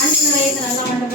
அன்பு நிறைந்த நல்ல